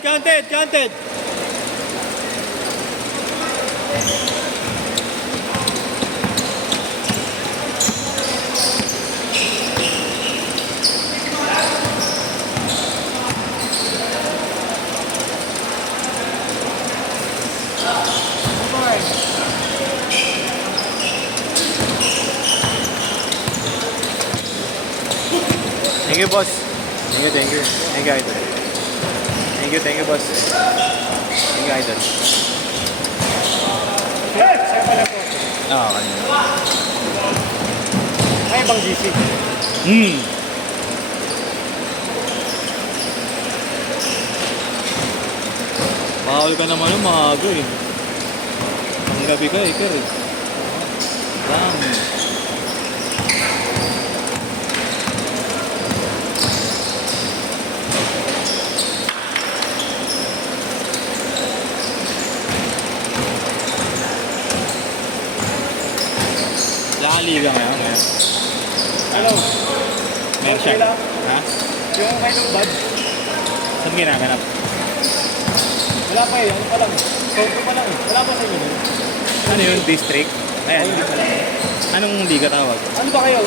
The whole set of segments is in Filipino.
Counted. Thank you, boss. Thank you. Thank you, idol. Thank you, boss. Thank you, idol. Sa'yo pala po. Kanina. May ibang GC. Bawal ka naman yung maaga eh. Ang gabi ka eh, Ker. Dami. Liga ngayon. Ano? Meron siya. Okay lang. Ha? Yung may nung bad. Saan ginaganap? Wala pa eh. Ano pa lang? Soto pa lang eh. Wala pa sa inyo nun. Ano yun? District? Ayan. Hindi pa lang. Anong liga tawag? Ano ba kayo?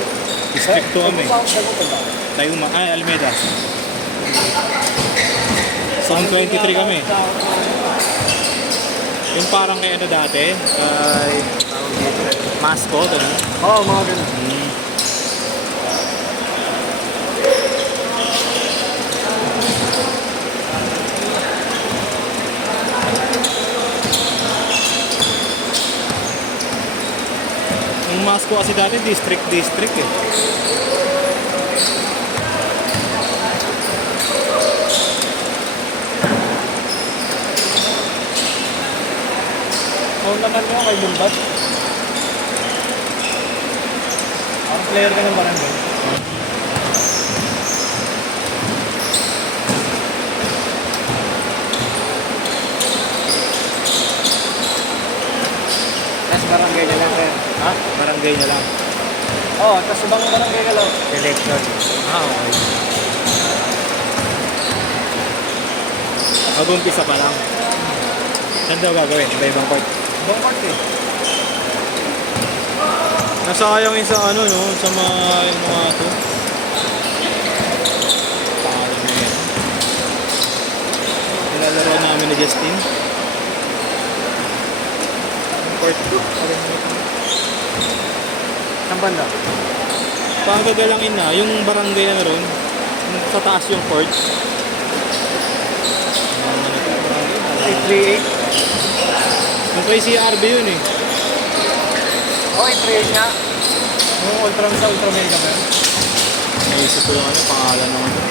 District 2 kami. Dagupan ba? Tayuma. Alameda. Zone 23 kami. Yung parang kay ano dati? Kay... Mascot, ano? Oo, mga ganun. Yung Mascot kasi dati, district eh. Oo naman mo kay Lumbad. Ang player ka ng barangay. Tapos barangay na lang sir. Ha? Barangay na lang. Oo, tapos ibang barangay ka lang. Selection. Okay. Mag-umpisa pa lang. Saan daw gagawin? Iba-ibang part. Ibang part eh. Nasayang yung sa ano, no? Sa mga ito. Pangalan na yan. Nilalaro namin ni Justin. Part 2. Saan banda? Pagagalangin na, yung barangay na ron, yung sa taas yung port. 838? Yung kay CRB yun eh. Oo, 838 nga. Yung ultra sa ultra mega ba yun? Naisip ko yung ano, pangalan ng ano.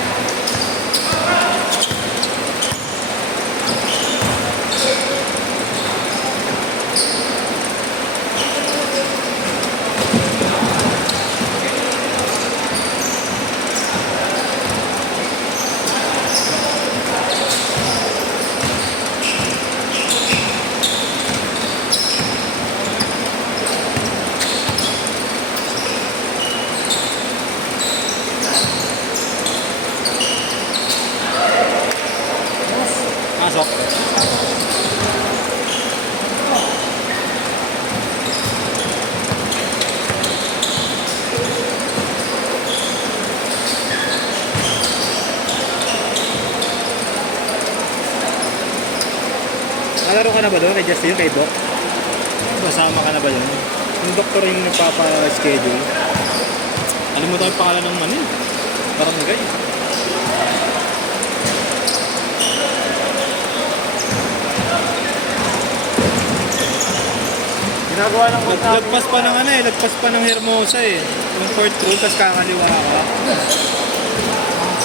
Pasok. Nalaro ka na ba doon kay Justin, kay Bok? Masama ka na ba doon? Yung doktor yung nagpapa-schedule. Alam mo tayo yung pangalan ng ano eh. Barangay. Ginagawa ng Lagpas pa ng ano eh, lagpas pa ng Hermosa eh. Yung Port Road, tapos kakaliwa ka.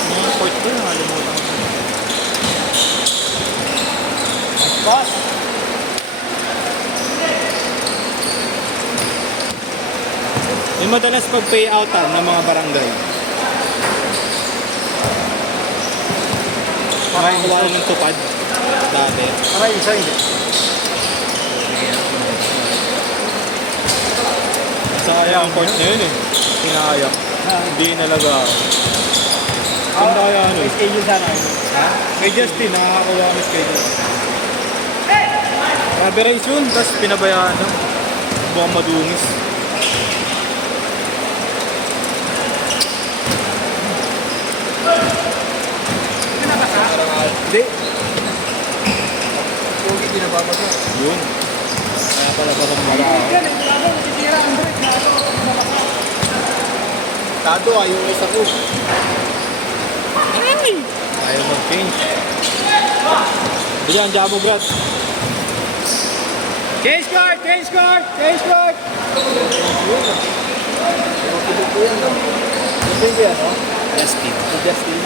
Yung Port Road, nakalimutan ko. Boss! May madalas pag-payoutan ng mga barangay. Makakakuha ng tupad. Dati. Aray, isa hindi. Sayang ang port na yun eh. Tinayang. Hindi nalaga. Ang daya ano eh. Schedule sana yun. Kay Justin, nakakakuha kami kay Justin. Grabe race yun, tapos pinabayaan lang. Mukhang madungis. Hindi. Pogi, di nababasa. Yun. Kaya pala pa ng marao. Tato, ayaw isa ko. Ayaw mag-change. Diyan, jabo brad. Change card! Change card! Change card! Ito yan, no? Ito yan, no? Justin. Si Justin.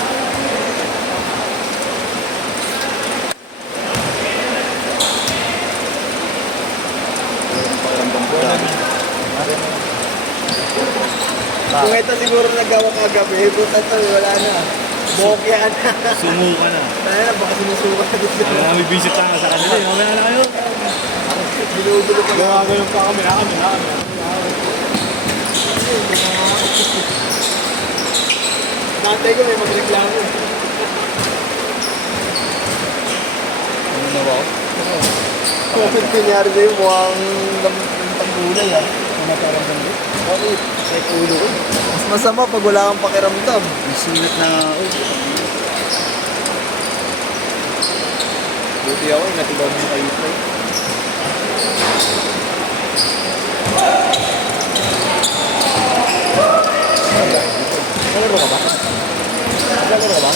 Kung ito siguro nagawa kagabi, buta to, wala na. Bokya na. Sumuka na. Kaya na, baka sinusuka na dito. Alam namin visit tayo sa kanila. Mamaya na kayo. Binugulo pa Gawa ko yung kami. Dati ko may magreklamo. Ano na ba? Kung ano nangyari sa'yo, mukhang pambulay ah. Ano parang bandi? Bakit? Kahit ulo ko. Mas masama pag wala kang pakiramdam. Sulit na ako. Buti ako, natibaw mo kayo ito. Nalaro ka ba? Nalaro ka ba?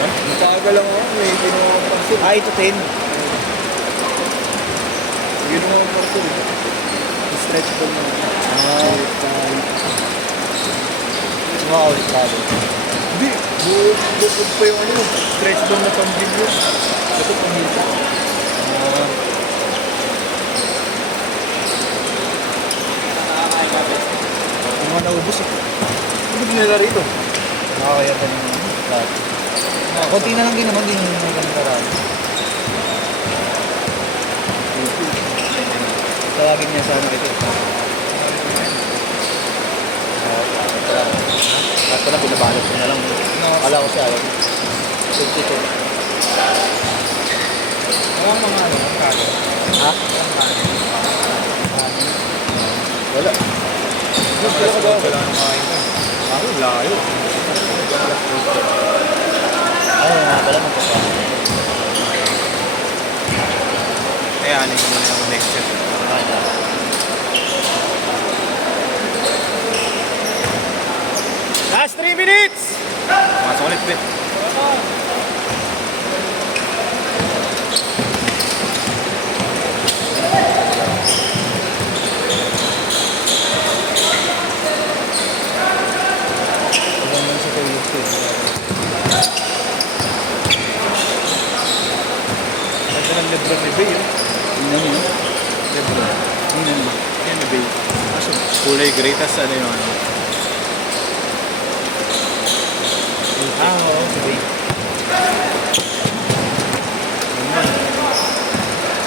Nagpaga lang ako, may ginawa akong parcel. Ah, ito 10. Ginawa akong parcel. Stretch ko na. Makaulit ka ba? Hindi, bukod pa yung ano, stretch doon na pang-video. Ito pang-hita. Yung mga naubos eh. Ano nila rito? Nakakaya pa ng lahat. Konti na lang din naman din yung mga karami. Tawagin niya sana ito. Basta lang pinabalot ko na lang. Akala ko siya. 52. Walang mga ano, ang kado. Ha? Wala. Wala nang kain ko. Ako, layo. Ay, pala magpapakain. Kaya anin ko muna ako next step. Last 3 minutes! Masok ulit, bet. Magandang sa kayo ito. Ganda ng Lebron ni Bay, yun. Tingnan mo, Lebron. Tingnan mo. Yan ni Bay. Kaso, kulay gray, tas ano yung ano. Oo, si Bay.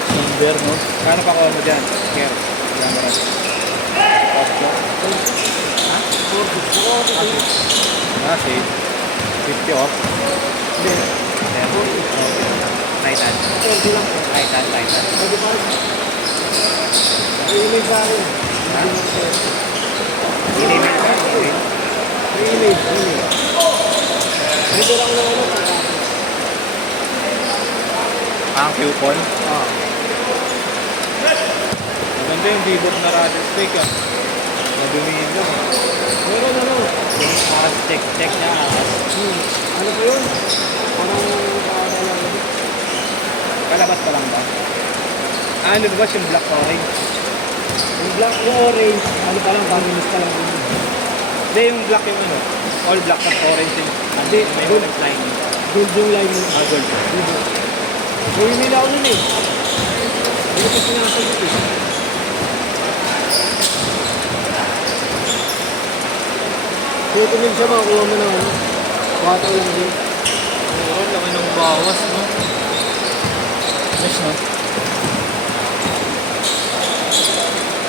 Number, no? Kano pa kuha mo dyan? Care. Camera. Kasi, 50 off. Hindi. Titan. Titan. Email sa akin. Email ka ako eh. Email. Dito lang naman ako. Ang coupon. Maganda yung bibot na radial steak ah. Madumihin lang ah. Meron ano? Check niya ah. Ano po yun? Parang nakakalaman. Kalabas pa lang ba? Ano ba yung black orange? Yung black, yung orange, ano pa lang, communist pa lang. Hindi yung black yung ano. All black at orange yung Hindi, may gold. orange lining. Gold yung line. Gold. May email ako nun eh. Hindi ko sinasagot eh. Kaya tumig siya, makakuha mo na ano. Wataw lang din. Oo, laki ng bawas no. Yes, no?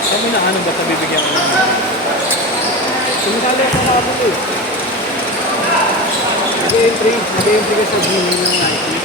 Sabi na ano ba bibigyan ko ng Sumisali ako sa kapit eh. Nag-entry ka sa Gmail ng Nike.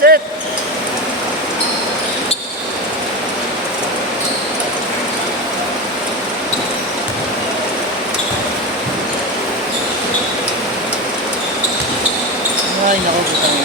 Sit! Ay, naku, putang